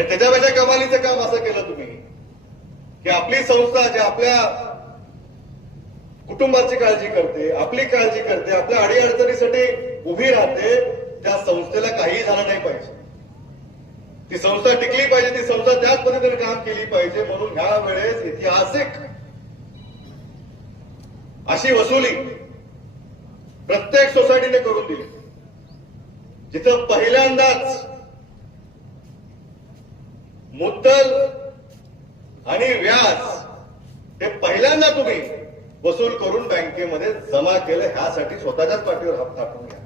आणि त्याच्यापेक्षा कमालीचं काम असं केलं तुम्ही की आपली संस्था जी आपल्या कुटुंबाची काळजी करते, आपली काळजी करते, आपल्या अडीअडचणीसाठी उभी राहते, त्या संस्थेला काही झालं नाही पाहिजे. ती संस्था टिकली पाहिजे, ती संस्था त्याच पद्धतीने काम केली पाहिजे. म्हणून ह्या वेळेस ऐतिहासिक अशी वसुली प्रत्येक सोसायटीने करून दिली, जिथं पहिल्यांदाच मुद्दल आणि व्याज हे पहिल्यांदा तुम्ही वसूल करून बँकेमध्ये जमा केलं. ह्यासाठी स्वतःच्याच पाठीवर हात टाकून घ्या.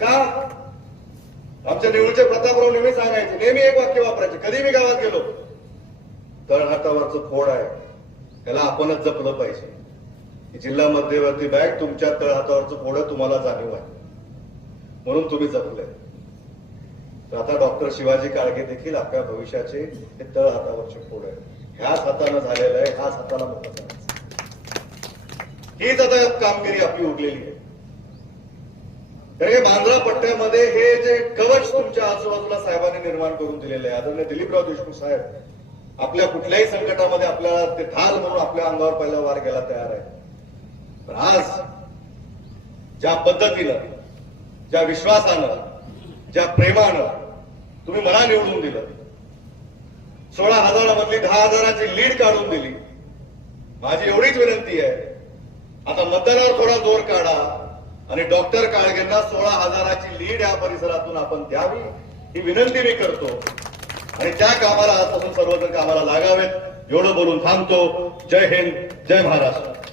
का? आमच्या निवडचे प्रतापराव नेहमी सांगायचे, नेहमी एक वाक्य वापरायचे, कधी मी गावात गेलो, तळहातावरचं फोड आहे त्याला आपणच जपलं पाहिजे. जिल्हा मध्यवर्ती बँक तुमच्या तळहातावरचं फोड तुम्हाला जाणीव आहे म्हणून तुम्ही जपलंय. तर आता डॉक्टर शिवाजी काळगे देखील आपल्या भविष्याचे हे तळहातावरचे फोड आहे. ह्याच हातानं झालेलं आहे, ह्याच हाताला मोठं करायचं. हीच आता कामगिरी आपली उरलेली आहे. कारण बांद्रा पट्ट्यामध्ये हे जे कवच तुमच्या आजूबाजूला साहेबांनी निर्माण करून दिलेलं आहे, आदरणीय दिलीपराव देशमुख साहेब आपल्या कुठल्याही संकटामध्ये आपल्याला ते ढाल म्हणून आपल्या अंगावर पहिला वार घ्यायला तयार आहे. पण आज ज्या पद्धतीनं, ज्या विश्वासानं, ज्या प्रेमानं तुम्ही मला निवडून दिलं, 16,000 मधली 10,000ची लीड काढून दिली. माझी एवढीच विनंती आहे, आता मतदानावर थोडा जोर काढा आणि डॉक्टर काळगेंना 16,000ची लीड या परिसरातून आपण द्यावी ही विनंती मी करतो. आणि त्या कामाला आजपासून सर्वजण कामाला लागावेत. एवढं बोलून थांबतो. जय हिंद, जय महाराष्ट्र.